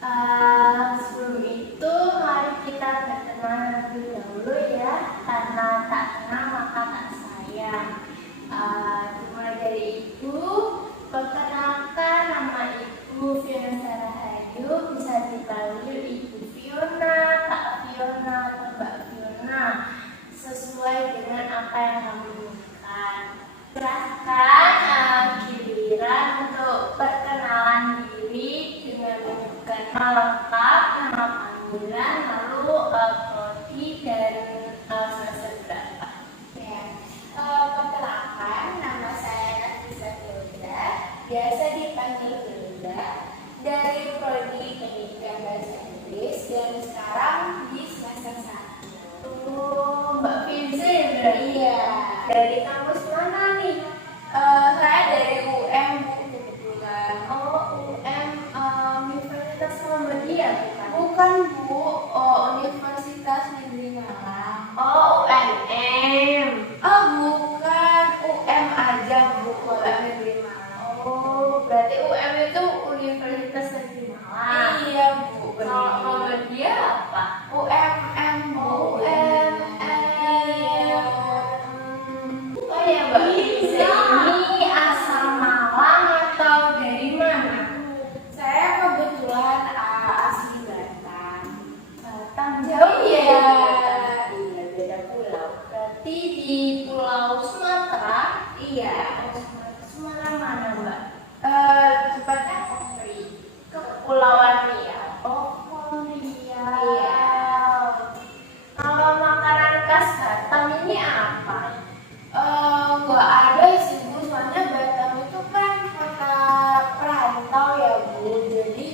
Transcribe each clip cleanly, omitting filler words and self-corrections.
Sebelum itu mari kita berkenalan terlebih dahulu ya, karena tak kenal maka tak sayang. Dimulai dari ibu. Perkenalkan, nama ibu Fiona Sarahayu, bisa dipanggil ibu Fiona, Kak Fiona, atau Mbak Fiona, sesuai dengan apa yang kamu inginkan. Silahkan giliran untuk perkenalan diri dengan menyebutkan nama lengkap, nama panggilan, lalu prodi dan semester berapa. Perkenalkan, nama saya Nafisa Hilda, biasa dipanggil Hilda, dari prodi Pendidikan Bahasa Inggris dan sekarang di semester 1. Mbak Fiza ya berarti? Iya. Dari kampus mana nih? Saya dari UM kebetulan. Universitas Muhammadiyah bukan? Bukan Bu, Universitas Negeri Malang. UNM. Bukan, UM aja Bu, UM Negeri Malang. Berarti UM itu Universitas Negeri Malang. Iya Bu, Kalau Muhammadiyah apa? UMM Bu. Iya. Oh ya Mbak Fiza, ini asal Malang atau dari mana? Saya kebetulan asli Batam. Batam jauh ya? Iya. Iya, beda pulau. Berarti di Pulau Sumatera? Iya. Sumatera mana Mbak? Tepatnya Kopri. Kepulauan Riau. Riau. Iya. Kalau makanan khas Batam ini apa? Nggak ada sih Bu, soalnya Batam itu kan kota perantau ya Bu, jadi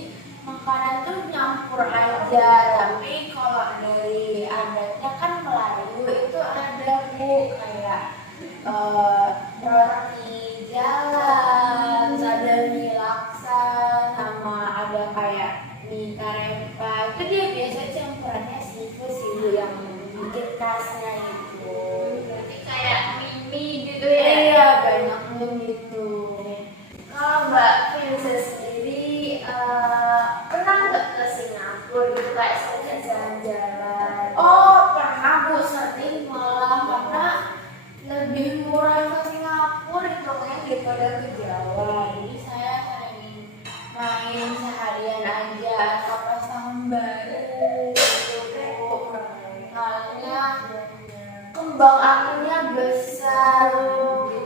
makanan tuh nyampur aja. Tapi kalau dari adatnya kan Melayu itu ada Bu, kayak roti jalan, ada mie laksa, sama ada kayak mie karempa. Itu dia biasa campurannya seafood sih Bu, yang bikin khasnya itu. Berarti kayak mie gitu ya? Iya, banyaknya gitu. Kalau Mbak Fiza sendiri pernah nggak ke Singapura gitu kayak saja jalan-jalan? Pernah Bu, sering malah karena lebih murah ke Singapura hitungnya daripada ke Jawa. Jadi saya sering main seharian aja atau pas tahun baru gitu. Halnya kembang apinya besar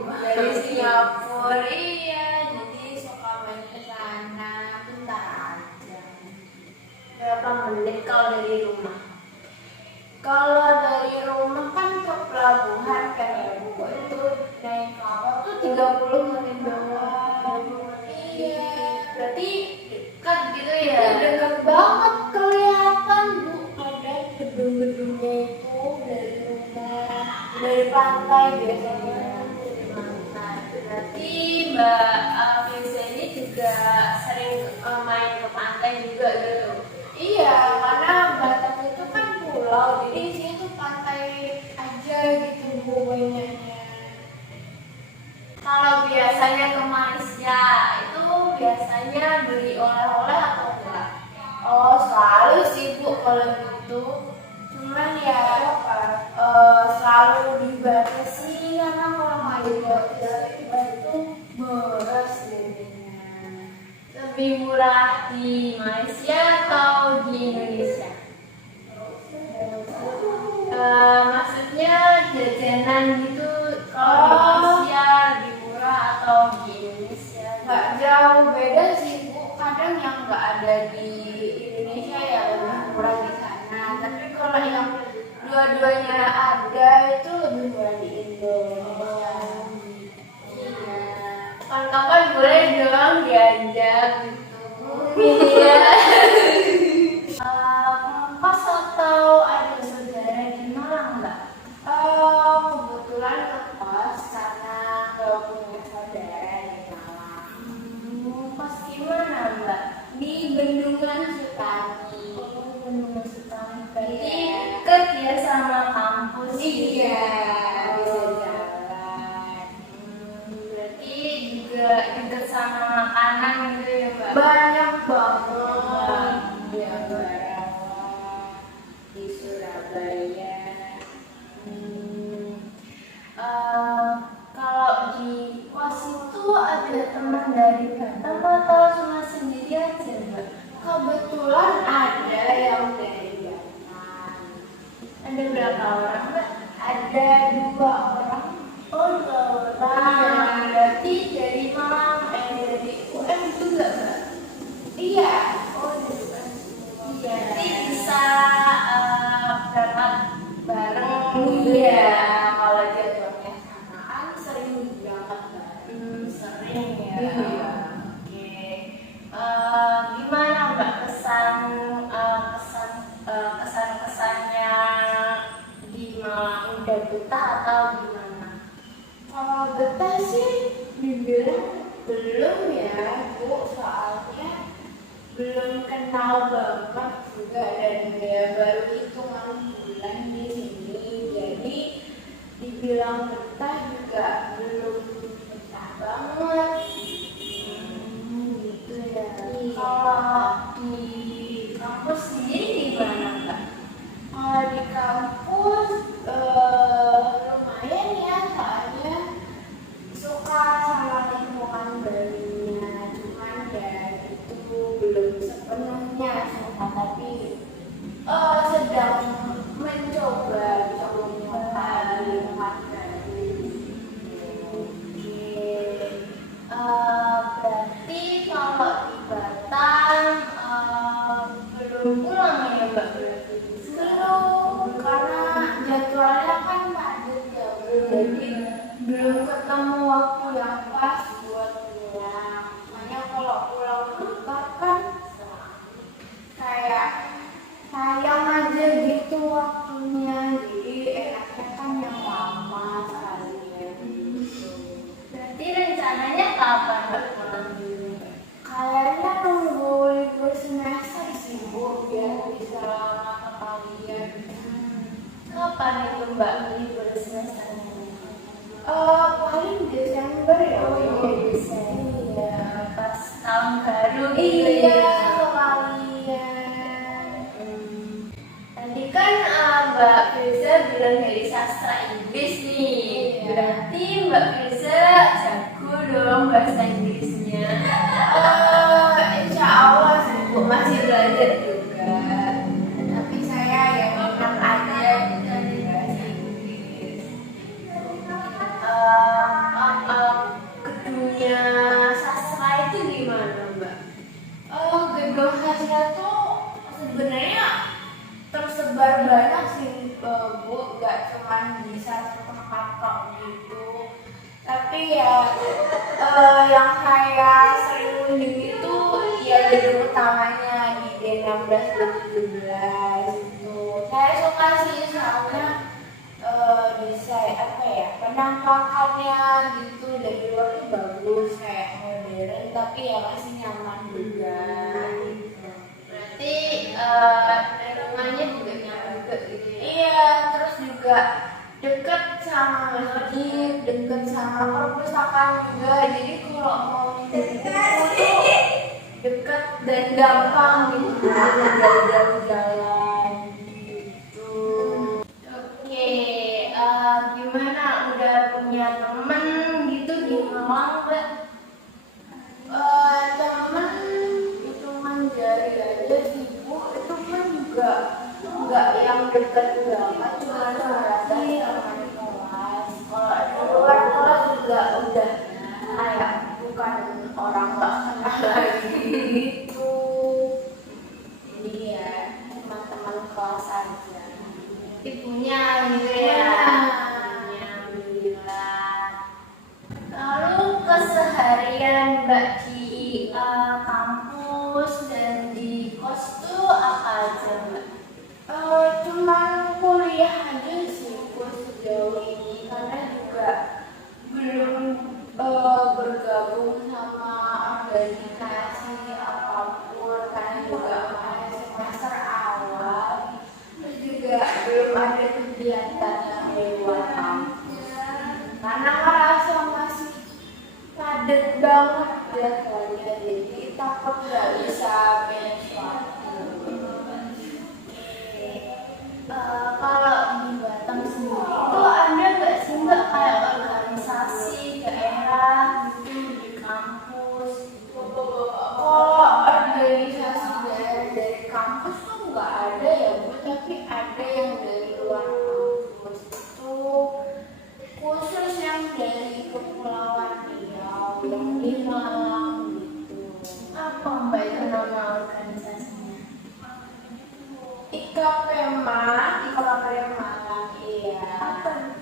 dari Singapura. Iya, jadi suka main ke sana bentar aja. Berapa menit kalau dari rumah? Kalau dari rumah kan ke pelabuhan kan ya Bu, itu naik kapal tuh 30 menit doang. Iya, Berarti dekat gitu ya? ya dekat banget kelihatan Bu, ada gedung-gedungnya itu dari rumah, dari pantai biasanya. Berarti Mbak Fiza ini juga sering main ke pantai juga gitu? Iya, karena Batam itu kan pulau, jadi di sini tuh pantai aja gitu Bu banyaknya. Kalau biasanya ke Malaysia itu biasanya beli oleh-oleh atau enggak? Selalu sih Bu kalau gitu. Cuman ya selalu dibatasi karena kalau nggak dibatasi itu boros jadinya. Lebih murah di Malaysia atau di Indonesia? Maksudnya jajanan gitu kalau di Malaysia lebih murah atau di Indonesia? Nggak jauh beda sih Bu. Kadang yang nggak ada di Indonesia ya lebih murah di sana. Tapi kalau yang dua-duanya ada itu lebih murah di Indonesia. Iya. Kapan-kapan boleh dong diajak gitu. Iya. Kos atau ada saudara di Malang Mbak? Kebetulan ke kos karena nggak punya saudara di Malang. Kos di mana Mbak? Di Bendungan Sutami. Bendungan Sutami. Berarti Iya. dekat ya sama kampus? Iya, bisa jalan. Berarti juga dekat sama makanan gitu ya Mbak? Banyak banget. berapa orang Mbak? Ada 2 orang. Oh, 2 orang. Berarti dari Malang, dari UM juga Mbak? Iya. Oh, dari UM. Iya. Berarti bisa berangkat bareng. Iya, kalau jadwalnya samaan sering berangkat bareng. Sering ya. Iya. Oke. Gimana Mbak kesannya di Malang, udah betah atau gimana? Kalau betah sih dibilang belum ya Bu, soalnya belum kenal banget juga dan ya baru hitungan bulan di sini, jadi dibilang betah juga belum betah banget. Gitu ya. Iya. Kalau di kampus sendiri gimana Mbak? Kalau di kampus lumayan ya, soalnya suka sama lingkungan barunya, cuman ya itu belum sepenuhnya suka, tapi sedang mencoba lingkungan baru. Oke. Berarti kalau di Batam belum pulang ya Mbak berarti? Belum, karena jadwalnya kan padat ya Bu, jadi belum ketemu waktu yang pas buat pulang. Makanya kalau pulang bentar kan kayak sayang aja gitu waktunya, jadi enaknya kan yang lama sekalinya gitu. Berarti rencananya kapan Mbak pulang dulu? Kayaknya nunggu libur semester sih Bu, biar bisa lama ke kalian. Kapan itu Mbak libur semesternya? Paling Desember ya. Oh iya, Desember. Iya, pas tahun baru gitu Iya, ya. sekalian. Tadi kan Mbak Firza bilang dari sastra Inggris nih. Iya. Berarti Mbak Firza jago dong bahasa Inggrisnya. Insya Allah sih Bu, masih belajar juga. Tapi saya ya memang aja gitu di bahasa Inggris. Gedungnya sastra itu gimana Mbak? Gedung sastra tuh sebenarnya tersebar banyak sih Bu, gak cuma di satu tempat kok gitu. Tapi ya yang saya sering kunjungi itu ya gedung utamanya di D16 dan 17 itu. Saya suka sih soalnya bisa apa ya, penampakannya gitu dari luar tuh bagus, kayak modern tapi ya masih nyaman juga. Berarti lingkungannya juga nyaman juga gitu ya? Iya, terus juga deket sama masjid, deket sama perpustakaan juga. Jadi kalau mau minjem buku tuh deket dan gampang gitu, nggak jauh jalan gitu. Oke, gimana udah punya temen gitu di Malang Mbak? Temen hitungan jari aja sih Bu, itu kan juga nggak yang deket banget, cuma berapa teman kelas. Kalau di luar kelas juga udah kayak bukan orang nggak kenal lagi gitu. Jadi ya teman-teman kelas aja. Ibunya gitu ya? Iya. Ibunya, alhamdulillah. Lalu keseharian Mbak di kampus dan di kos tuh apa aja Mbak? Cuman kuliah aja sih Bu sejauh ini, karena juga belum bergabung sama organisasi apapun, karena juga masih semester awal, terus juga belum ada kegiatan yang di luar kampus, karena ngerasa masih padat banget jadwalnya, jadi takut nggak bisa benchmark. Kalau di Batam sendiri itu ada nggak sih Mbak kayak organisasi daerah gitu di kampus? Kalau organisasi dari kampus tuh nggak ada ya Bu, tapi ada yang dari luar kampus. IKPMA, IKPM Malang, iya. Apa?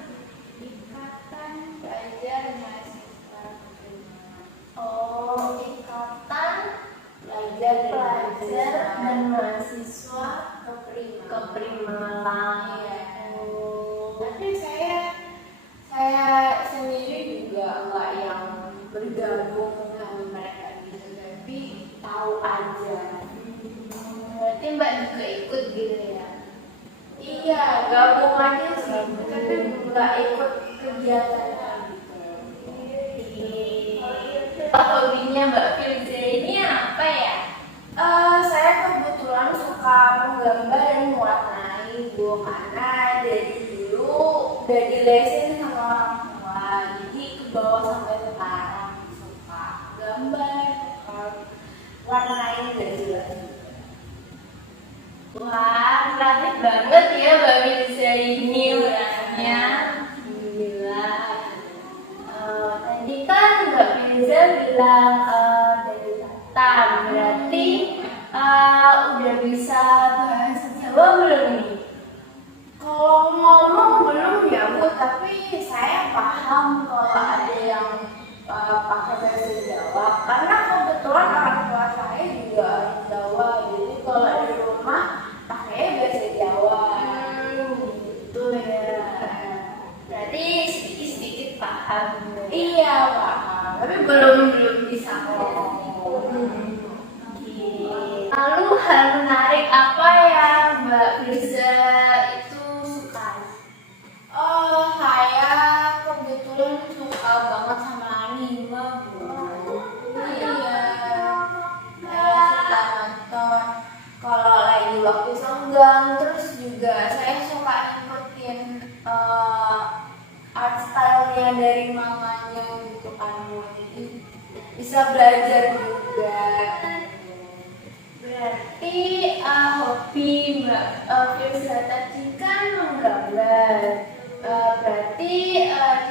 Ikatan Pelajar Mahasiswa Penerima. Oh, ikatan Pelajar pelajar dan mahasiswa Keprima. Keprimalang. Iya. Oh. Tapi saya sendiri juga nggak yang bergabung sama mereka gitu, tapi tahu aja. Berarti Mbak juga ikut gitu ya? Iya, gabung aja sih, tapi nggak ikut kegiatannya gitu. Hobinya Mbak Firza ini apa ya? Saya kebetulan suka menggambar dan mewarnai Bu, karena dari dulu udah dilesin sama orang tua, jadi ke bawah sampai sekarang suka gambar, suka warnain dari jelas. Wah, kreatif banget ya Mbak Firza ini orangnya. Gila. Tadi kan Mbak Firza bilang dari Batam, berarti udah bisa bahasa Jawa belum nih? Kalau ngomong belum ya Bu, tapi saya paham kalau ada yang pakai bahasa Jawa, karena kebetulan orang tua saya juga orang Jawa, jadi kalau di rumah pakai bahasa Jawa. Gitu ya. Berarti sedikit-sedikit paham. Iya paham, tapi belum bisa ngomong. Lalu hal menarik apa yang Mbak Firza itu suka? Saya kebetulan suka banget sama anime Bu. Iya, saya suka nonton kalau lagi waktu senggang, terus juga saya suka ngikutin art style-nya dari manganya gitu kan, jadi bisa belajar juga. Berarti hobi Mbak Firza tadi kan menggambar. Berarti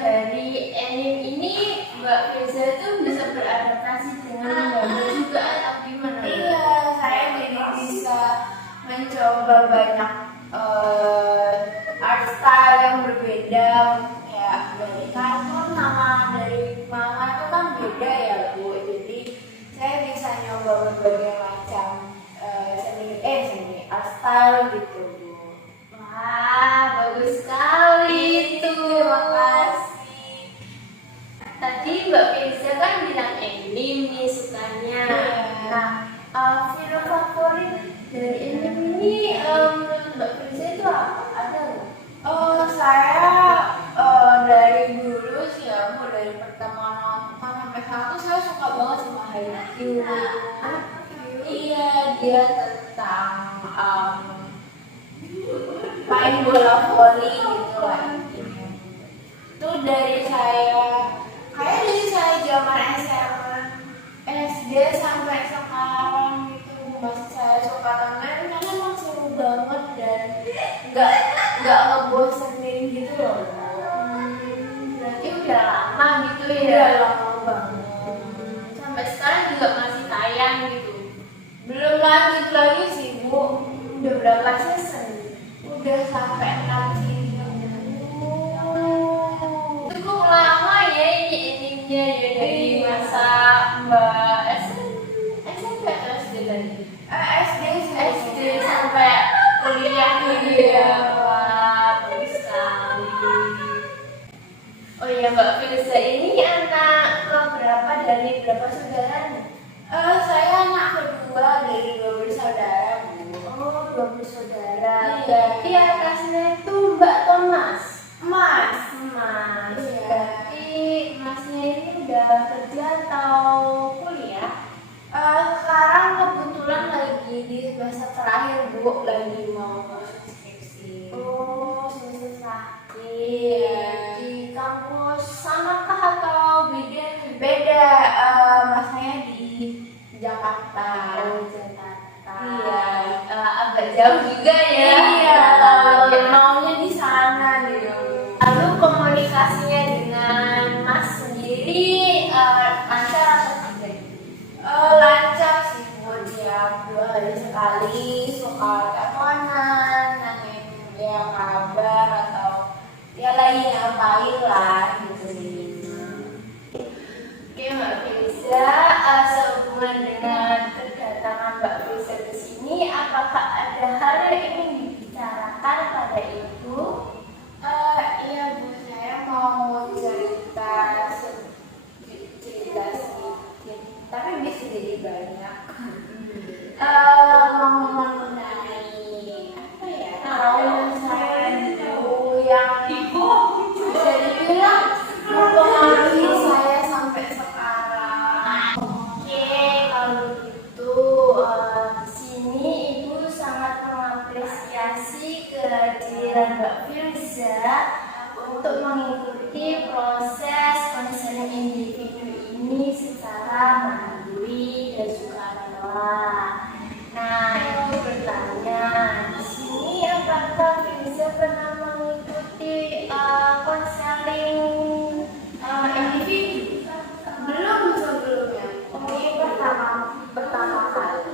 dari anime ini Mbak Firza itu bisa beradaptasi dengan menggambar juga atau gimana? Iya, saya jadi bisa mencoba banyak art style yang berbeda, ya dari kartun sama dari manga itu kan beda ya Bu. Jadi saya bisa nyoba berbagai macam seni art style gitu Bu. Wah, bagus sekali itu. Terima kasih. Tadi Mbak Firza kan bilang anime nih sukanya. Iya. Nah, film favorit dari anime ini menurut Mbak Firza itu apa? Ada nggak? Saya dari dulu sih ya Bu, dari pertama nonton sampai sekarang tuh saya suka banget sama Haikyuu. Iya, dia tentang main bola voli gitu lah intinya. Itu dari saya zaman SMA, SD sampai sekarang gitu masih saya suka tonton karena emang seru banget dan nggak ngebosenin gitu loh. Berarti udah lama gitu Udah ya. lama banget. Sampai sekarang juga masih tayang gitu. Belum lanjut lagi sih Bu. Udah berapa season? Udah sampai 6 season. Cukup lama ya ini animenya ya dari Iya. masa Mbak SMP atau SD tadi? SD sih. SD sampai kuliah gitu ya. Wah, bagus sekali. Oh iya Mbak Firza ini anak berapa dari berapa saudara nih? Saya anak kedua dari 2 bersaudara Bu. Oh, 2 bersaudara. Iya. Berarti atasnya itu Mbak Thomas. Mas. Mas. Iya. Berarti Masnya ini udah kerja atau kuliah? Sekarang kebetulan lagi di semester terakhir Bu, lagi mau masuk skripsi. Oh, semester terakhir. Iya. Di kampus samakah atau beda? Beda, masanya di Jakarta. Oh, Jakarta. Iya. Agak jauh juga ya. Iya, Dia maunya di sana dia. Lalu komunikasinya dengan Mas sendiri lancar atau tidak? Lancar sih Bu, dia 2 hari sekali suka teleponan, nanya kabar atau ya lagi ngapain lah gitu. Oke Mbak Firza, sehubungan dengan kedatangan Mbak Firza ke sini, apakah ada hal yang ingin dibicarakan pada Ibu? Iya Bu, saya mau cerita sedikit, tapi bisa jadi banyak. Mau mengenai apa ya? Kalau saya itu yang bisa dibilang mempengaruhi saya sampai sekarang. Oke, kalau begitu di sini Ibu sangat mengapresiasi kehadiran Mbak Firza untuk mengikuti proses konseling individu ini secara mandiri dan sukarela. Nah, Ibu bertanya, di sini apakah Firza pernah mengikuti konseling individu? Belum sebelumnya. Ini pertama kali.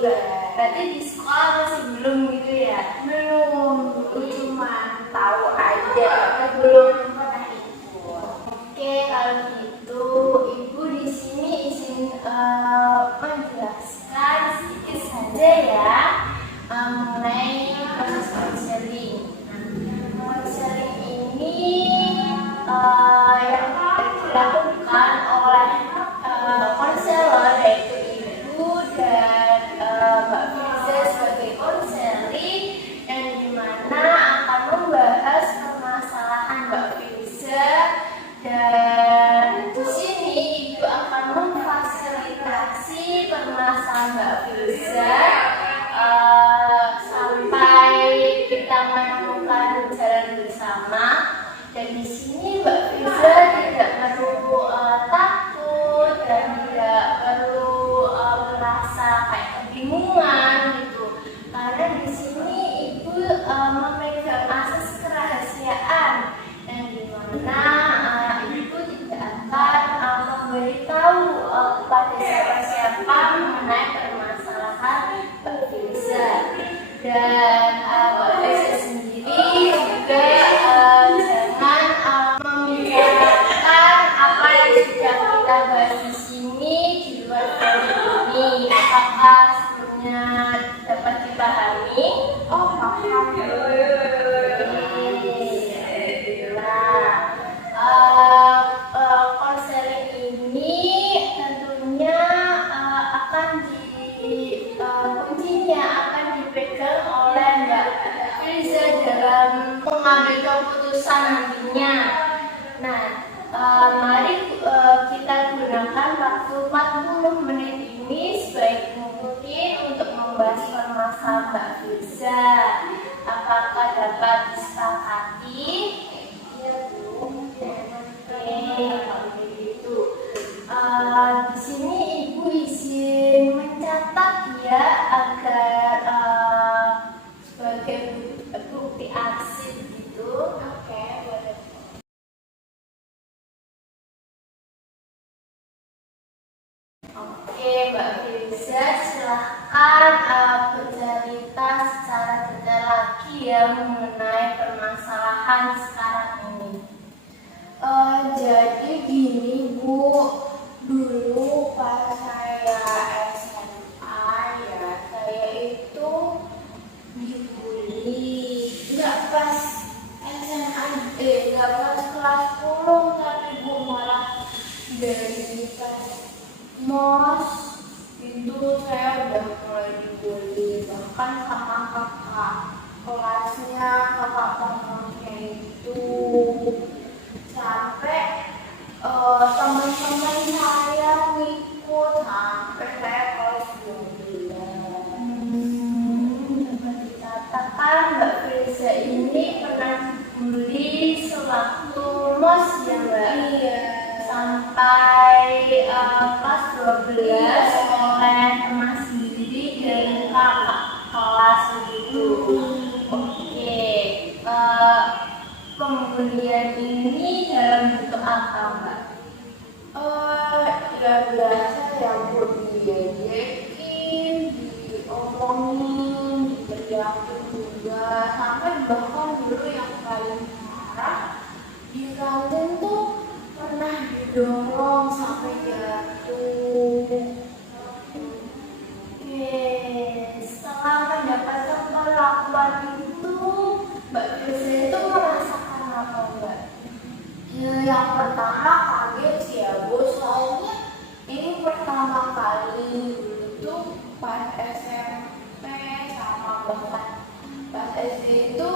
Berarti di sekolah masih belum gitu ya? Belum, cuma tahu aja, belum pernah ikut. Oke, kalau gitu Ibu di sini izin menjelaskan sedikit saja ya mengenai proses konseling. Nah, konseling ini yang dilakukan oleh konselor yaitu Ibu dan Mbak Firza sebagai konseli yang dimana akan membahas permasalahan Mbak Firza, dan di sini Ibu akan memfasilitasi permasalahan Mbak Firza sampai kita menemukan jalan bersama. Dan di sini Mbak Firza tidak perlu takut dan tidak perlu merasa kayak kebingungan gitu, karena di sini Ibu memegang asas kerahasiaan yang dimana Ibu tidak akan memberitahu kepada siapa-siapa mengenai permasalahan Mbak Firza. Dan Mbak Firza sendiri juga jangan membicarakan apa yang sudah kita bahas di sini di luar dari ini. Apakah sebelumnya dapat dipahami? Oh, paham. Konseling ini tentunya kuncinya akan dipegang oleh Mbak Firza dalam mengambil keputusan nantinya. Nah, mari kita gunakan waktu 40 menit ini sebaik mungkin untuk membahas permasalahan Mbak Firza. Apakah dapat disepakati? Iya Bu. Oke, kalau begitu. Di sini Ibu izin mencatat ya agar sebagai bukti arsip gitu. Oke, boleh. Oke, Mbak Firza, silahkan bercerita secara detail lagi ya mengenai permasalahan sekarang ini. Jadi gini Bu, dulu pas saya SMA ya, saya itu dibully. Nggak pas SMA, nggak pas kelas 10, tapi Bu malah dari pas MOS itu saya udah mulai dibully, bahkan sama kakak kelasnya, kakak kelasnya itu sampai teman-teman saya ngikut sampai saya kelas 12. Dapat dikatakan Mbak Firza ini pernah dibully sewaktu MOS ya Mbak? Iya. Sampai kelas 12 oleh teman sendiri dan kakak kelas begitu. Oke, pembulian ini dalam bentuk apa Mbak? Ya biasa yang diledekin, diomongin, diteriakin juga. sampai bahkan dulu yang paling parah di kantin tuh pernah didorong sampai jatuh. Oke, setelah mendapatkan perlakuan itu, Mbak Firza itu merasakan apa, Mbak? Ya, yang pertama kaget sih ya Bu, soalnya ini pertama kali dulu tuh pas SMP sama bahkan pas SD itu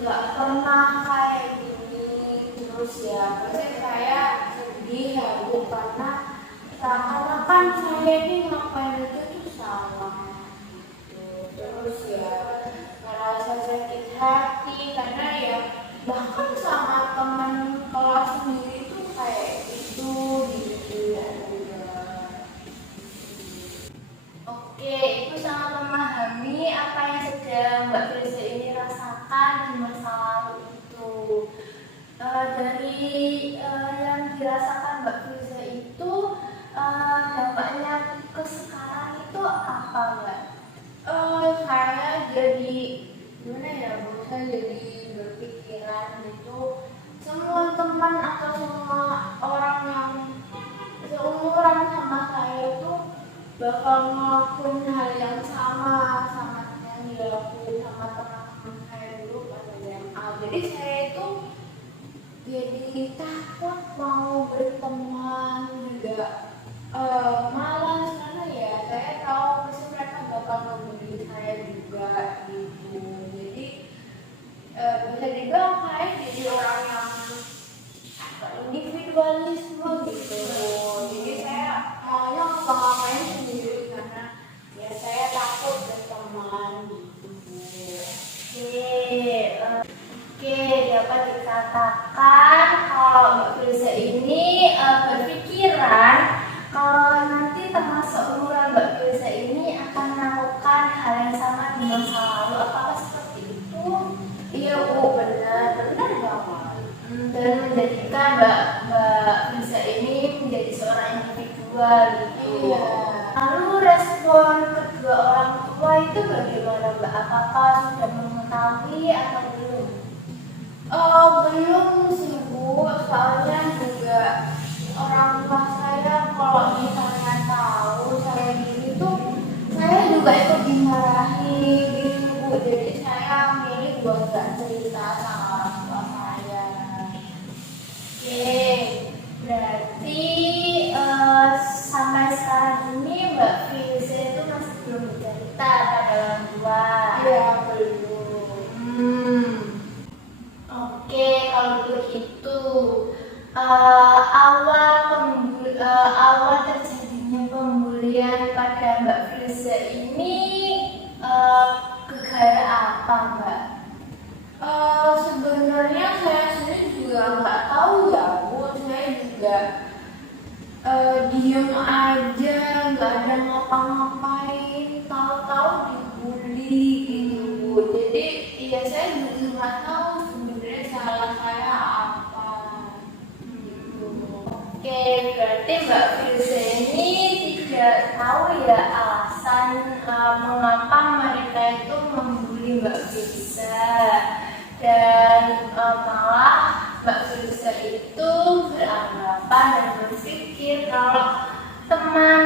nggak pernah kayak gini. Terus ya pasti saya sedih ya Bu, karena seakan-akan saya ini ngapain itu tuh salah gitu. Terus ya merasa sakit hati karena ya bahkan sama teman kelas sendiri tuh kayak itu gitu ya. Oke, Ibu sangat memahami apa yang sedang Mbak Firza ini rasakan di masa lalu itu. Dari yang dirasakan Mbak Firza itu, dampaknya ke sekarang itu apa, Mbak? Saya jadi gimana ya Bu, saya jadi berpikiran gitu, semua teman atau semua orang yang seumuran sama saya itu bakal ngelakuin hal yang sama yang dilakuin sama teman-teman saya dulu pas SMA. Jadi saya itu jadi takut mau berteman juga, malas karena ya saya tahu pasti mereka bakal ngebully saya juga gitu. Jadi bisa dibilang kayak jadi orang yang individualisme gitu. Jadi saya maunya ngapa-ngapain sendiri karena ya saya takut berteman gitu. Oke, dapat dikatakan kalau Mbak Firza ini berpikiran kalau nanti teman seumuran Mbak Firza ini akan melakukan hal yang sama di masa lalu. Apakah seperti itu? Iya Bu, benar banget. Dan menjadikan Mbak Firza ini menjadi seorang individual gitu. Iya. Lalu respon kedua orang tua itu bagaimana, Mbak? Apakah sudah mengetahui atau belum? Belum sih Bu, soalnya juga orang tua saya kalau misalnya tahu saya gini tuh saya juga ikut dimarahi gitu Bu. Jadi saya milih buat gak cerita sama orang tua saya. Oke, berarti sampai sekarang ini Mbak Firza itu masih belum cerita pada orang tua. Iya, belum. Oke, kalau begitu awal terjadinya pembulian pada Mbak Firza ini gara apa, Mbak? Sebenarnya saya sendiri juga nggak tahu ya Bu, saya juga diem aja, nggak ada ngapa-ngapain, tahu-tahu dibully gitu Bu. Jadi ya saya juga nggak tahu sebenarnya salah saya apa gitu. Oke, berarti Mbak Firza ini tidak tahu ya alasan mengapa mereka itu membuli Mbak Firza, dan malah Mbak Firza itu beranggapan dan berpikir kalau teman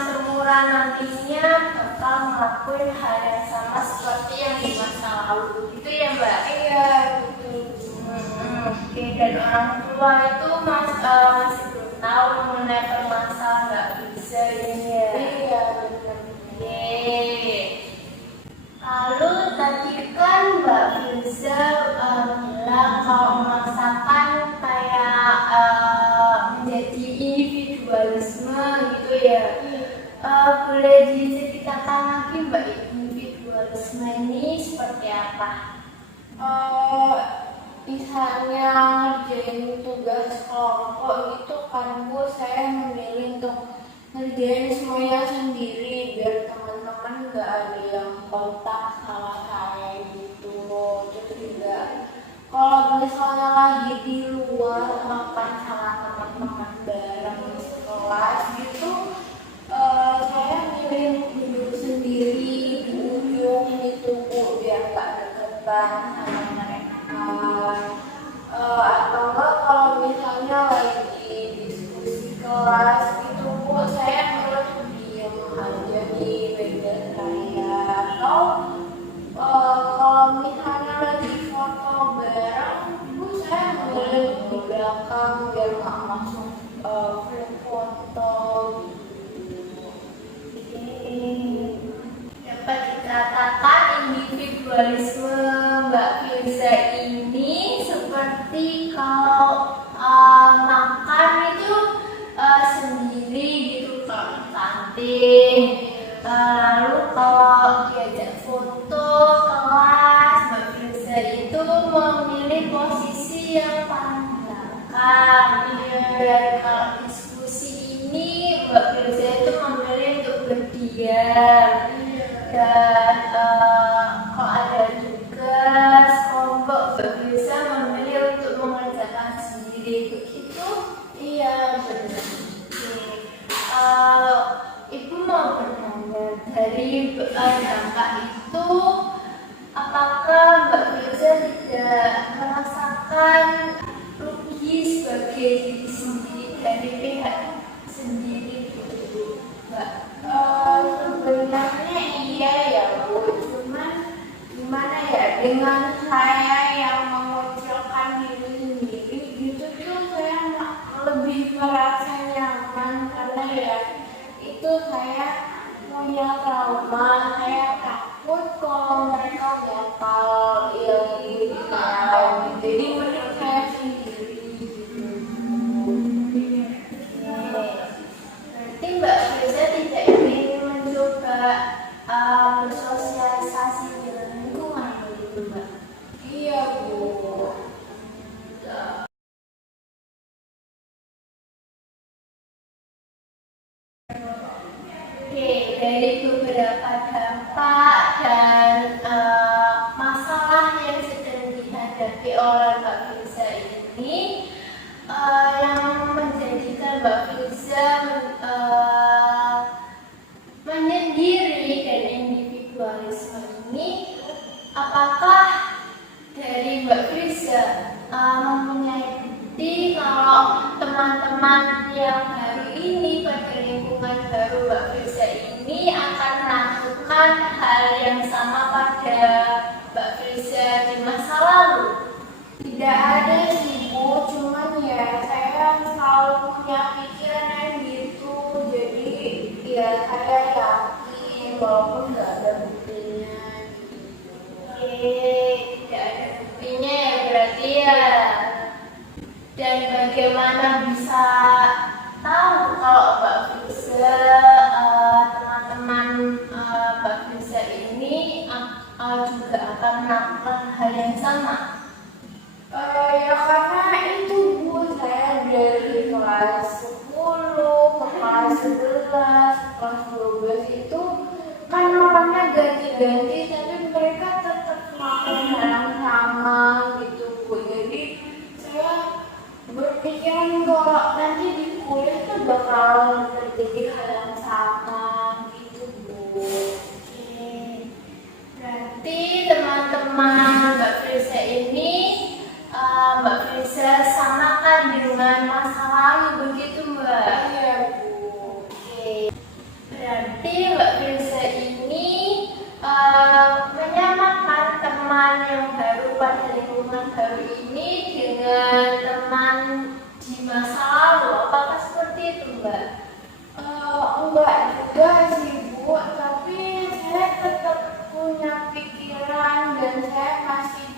seumuran nantinya bakal ngelakuin hal yang sama seperti yang di masa lalu, gitu ya, Mbak? Iya, betul. Oke, dan orang tua itu masih belum tahu mengenai permasalahan Mbak Firza ini ya. Iya, benar. Oke. Lalu tadi kan Mbak Firza bilang kalau memaksakan kayak menjadi individualisme gitu ya. Boleh diceritakan lagi Mbak, individualisme ini seperti apa? Misalnya ngerjain tugas kelompok gitu kan Bu, saya memilih untuk ngerjain semuanya sendiri biar teman-teman nggak ada yang kontak sama saya gitu. Terus juga kalau misalnya lagi di luar makan sama teman-teman bareng sekelas gitu, saya milih duduk sendiri di ujung gitu kan sama mereka. Atau enggak kalau misalnya lagi diskusi kelas gitu Bu, saya malah diam aja di meja saya. Atau kalau misalnya lagi foto bareng Bu, saya memilih di belakang biar nggak masuk frame foto gitu. Dapat dikatakan individualisme Mbak Firza ini seperti kalau makan itu sendiri gitu kalau di kantin. Lalu kalau diajak foto kelas, Mbak Firza itu memilih posisi yang paling belakang. Dan kalau diskusi ini Mbak Firza itu memilih untuk berdiam. Dan kalau ada tugas kelompok Mbak Firza memilih untuk mengerjakan sendiri, begitu? Iya benar. Ibu mau bertanya dari dampak itu, apakah Mbak Firza tidak merasakan rugi sebagai diri sendiri dari pihak sendiri gitu, Mbak? Sebenarnya iya ya Bu, cuman gimana ya, dengan saya yang memunculkan diri sendiri gitu tuh saya lebih merasa nyaman karena ya itu saya punya trauma, saya takut kalau mereka bakal ilmu jadi mending saya sendiri gitu. Berarti Mbak Firza tidak ingin mencoba bersosialisasi dengan lingkungan begitu, Mbak? Iya Bu. Oke, dari beberapa dampak dan masalah yang sedang dihadapi oleh Mbak Firza ini, yang menjadikan Mbak Firza menyendiri dan individualisme ini, apakah dari Mbak Firza mempunyai bukti kalau teman-teman yang baru ini pada lingkungan baru Mbak Firza ini akan melakukan hal yang sama pada Mbak Firza di masa lalu? Tidak ada sih Bu, cuman ya saya selalu punya pikiran yang gitu, jadi ya saya yakin walaupun nggak ada buktinya gitu. Oke, tidak ada buktinya ya berarti ya. Dan bagaimana bisa tahu kalau Mbak Firza, teman-teman Mbak Firza ini juga akan melakukan hal yang sama? Ya karena itu Bu, saya dari kelas 10 ke kelas 11, kelas 12 itu kan orangnya ganti-ganti tapi mereka tetap melakukan hal yang sama gitu Bu. Jadi saya berpikiran kalau nanti di kuliah tuh bakal terjadi hal yang sama gitu Bu. Oke, berarti teman-teman Mbak Firza ini Mbak Firza samakan dengan masa lalu begitu Mbak? Iya Bu. Oke, berarti Mbak Firza ini menyamakan teman yang baru pada lingkungan baru ini dengan teman di masa lalu. Apakah seperti itu Mbak? Enggak juga sih Bu, tapi saya tetap punya pikiran dan saya masih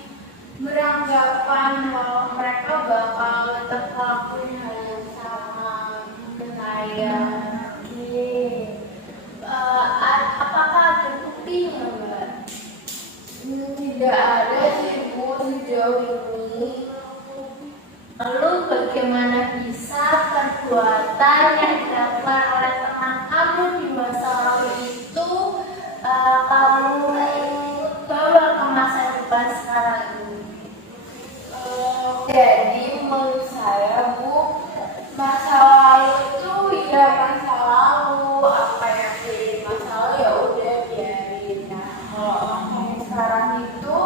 beranggapan bahwa mereka bakal tetap ngelakuin hal yang sama ke saya. Oke. Apakah ada buktinya Mbak? Tidak ada sih Bu sejauh ini. Lalu bagaimana bisa perbuatan yang dilakukan oleh teman kamu di masa lalu itu kamu bawa ke masa depan sekarang ini? Jadi menurut saya Bu, masa lalu itu ya masa lalu, apa yang jadi masa lalu ya udah biarin. Nah kalau yang sekarang itu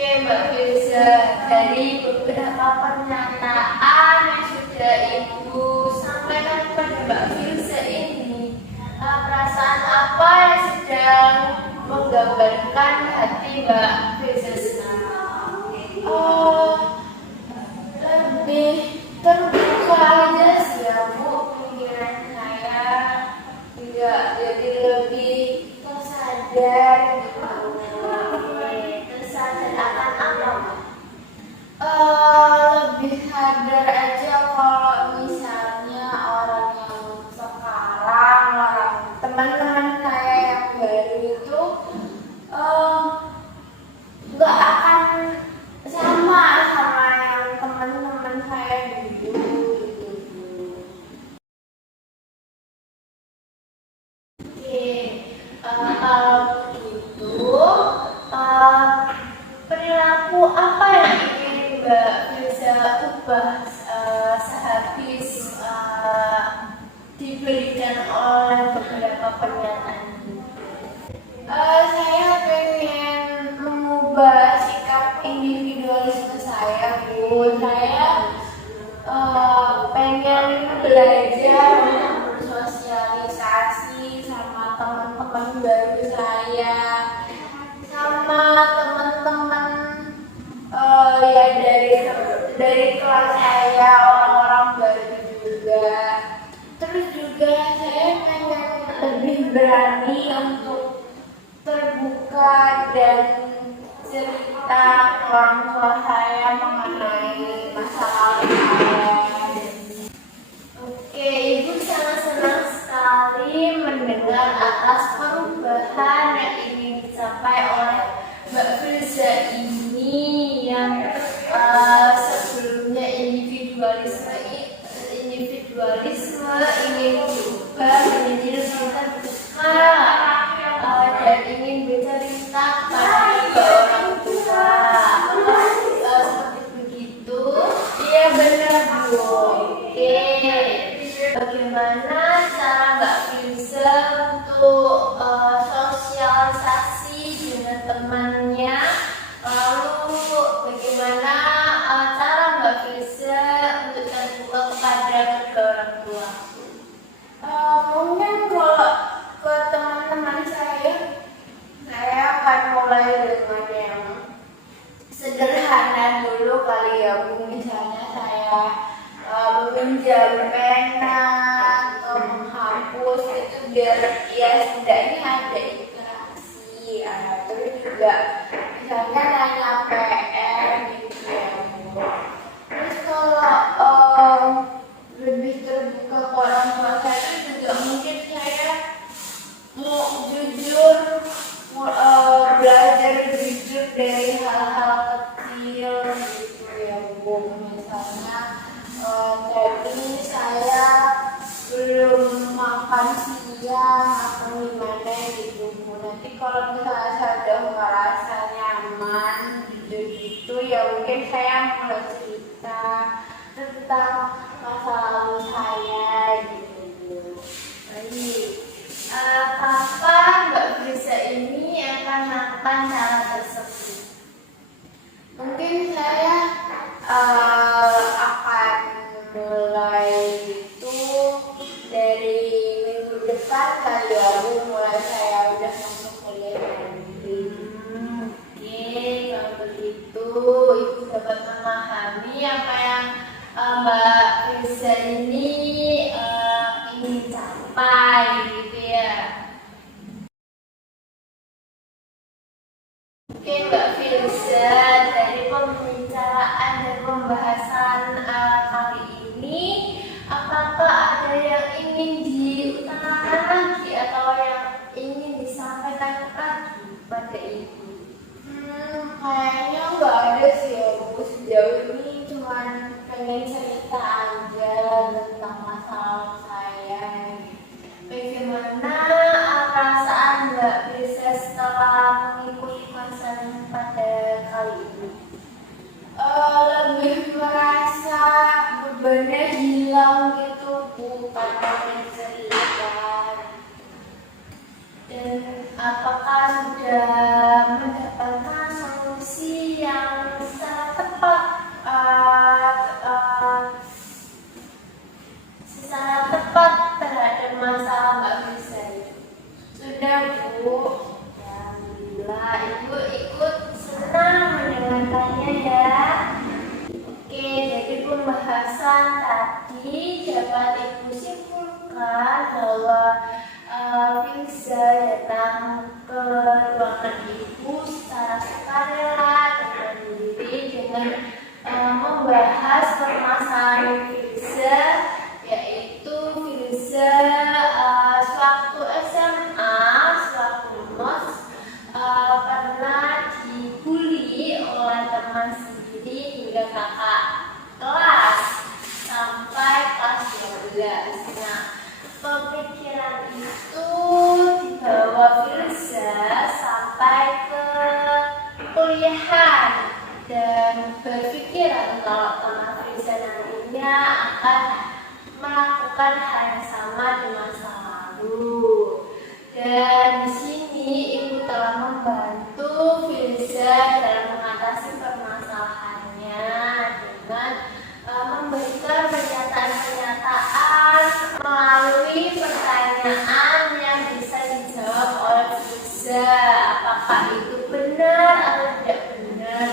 Oke Mbak Firza, dari beberapa pernyataan yang sudah Ibu sampaikan kepada Mbak Firza ini, perasaan apa yang sedang menggambarkan hati Mbak Firza sekarang? Lebih terbuka aja sih ya Bu, pikiran saya juga jadi lebih tersadar gitu. Tersadar akan apa? Lebih sadar aja kalau misalnya orang yang sekarang, orang teman-teman saya yang baru itu nggak akan sama yang teman-teman saya dulu gitu. Oke, kalau begitu, perilaku apa yang ingin Mbak Firza ubah sehabis diberikan oleh beberapa pernyataan ini? Saya pengen mengubah sikap individualisme saya, Bu. Saya pengen belajar untuk bersosialisasi sama teman-teman baru saya, sama teman-teman ya dari kelas saya, orang-orang baru juga. Terus juga saya pengen lebih berani untuk terbuka dan cerita ke orang tua saya mengenai masalah saya. Oke, Ibu sangat senang sekali mendengar atas perubahan yang ingin dicapai oleh Mbak Firza ini yang sebelumnya individualisme ingin berubah menjadi lebih terbuka dan ingin bercerita kepada orang tua. Apakah seperti begitu? Iya benar, Bu. Oke, bagaimana cara Mbak Firza untuk sosialisasi dengan temannya? Lalu bagaimana cara Mbak Firza untuk terbuka kepada kedua orang tua? Mungkin kalau ke teman-teman saya akan mulai dengan yang sederhana dulu kali ya, Bu. Misalnya saya meminjam pena atau menghapus itu biar ya setidaknya ada interaksi. Terus juga misalnya nanya PR gitu ya, Bu. Terus kalau lebih terbuka ke orang tua saya juga mungkin saya mau jujur, belajar jujur dari hal-hal kecil gitu ya, Bu. Misalnya tadi saya belum makan siang atau gimana gitu, Bu. Nanti kalau misalnya saya udah merasa nyaman gitu ya mungkin saya mulai cerita tentang masa lalu saya gitu, Bu. Baik, kapan Mbak Firza ini akan melakukan hal tersebut? Mungkin saya akan mulai itu dari minggu depan kali ya, Bu. Mulai saya udah masuk kuliah nanti. Oke, kalau begitu Ibu dapat memahami apa yang Mbak Firza ini ingin capai gitu ya. Oke Mbak Firza, dari pembicaraan dan pembahasan kali ini, apakah ada yang ingin diutarakan lagi atau yang ingin disampaikan lagi pada Ibu? Kayaknya nggak ada sih ya, Bu. Sejauh ini cuman pengen cerita aja tentang masalah saya. Bagaimana perasaan Mbak Firza setelah mengikuti konser pada kali ini? Lebih merasa bebannya hilang gitu, Bu, karena cerita. Dan apakah sudah mendapatkan solusi yang lainnya ya. Oke, jadi pembahasan tadi dapat Ibu simpulkan bahwa Firza datang ke ruangan Ibu secara sukarela dengan diri dengan membahas permasalahan Firza, yaitu Firza sewaktu SMA, sewaktu MOS pernah dibully oleh teman sendiri hingga kakak kelas sampai kelas 12. Nah, pemikiran itu dibawa Firza sampai ke kuliahan dan berpikiran kalau teman Firza nantinya akan melakukan hal yang sama di masa lalu. Dan di sini Ibu telah membantu Firza dalam mengatasi permasalahannya dengan memberikan pernyataan-pernyataan melalui pertanyaan yang bisa dijawab oleh Firza, apakah itu benar atau tidak benar.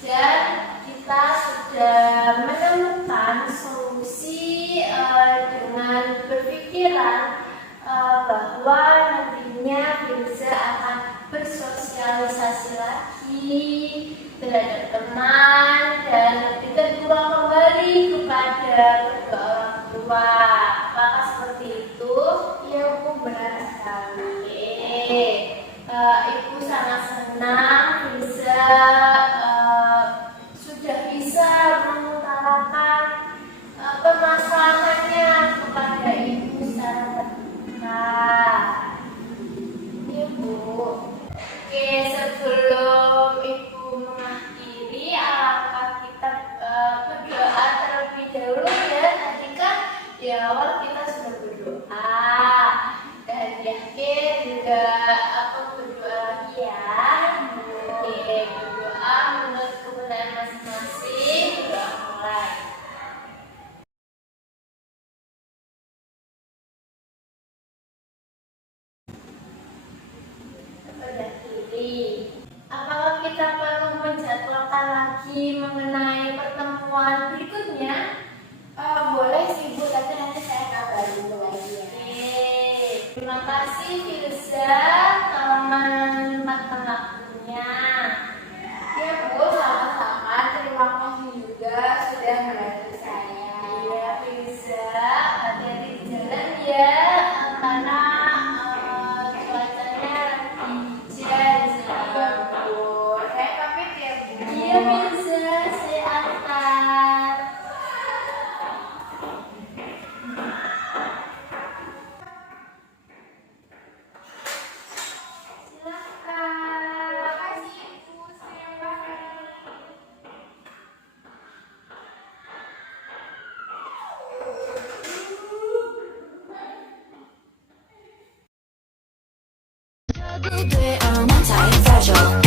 Dan kita sudah menemukan solusi dengan berpikiran bahwa nantinya Firza akan bersosialisasi lagi terhadap teman dan lebih terbuka kembali kepada kedua orang tua. Apakah seperti itu? Iya Bu, benar sekali. Ibu sangat senang Firza sudah bisa mengutarakan permasalahannya kepada Ibu secara terbuka. Iya Bu. Oke, sebelum Ibu mengakhiri, alangkah kita berdoa terlebih dahulu ya. Tadi kan di awal kita sudah berdoa dan di akhir juga aku berdoa lagi ya. Oke, berdoa menurut kepercayaan masing-masing. Doa mulai. Sebelah kiri. Apakah kita perlu menjadwalkan lagi mengenai pertemuan berikutnya? Boleh sih Bu, tapi nanti saya kabarin Bu lagi ya. Oke, terima kasih Firza telah menyempatkan waktunya. Iya Bu, sama-sama. Terima kasih juga sudah membantu saya. Iya Firza, hati-hati di jalan ya, karena cuacanya lagi hujan sekarang. Bu, saya pamit ya Bu. Iya Firza, saya antar. Terima kasih Bu, saya pamit.对，梦才在手。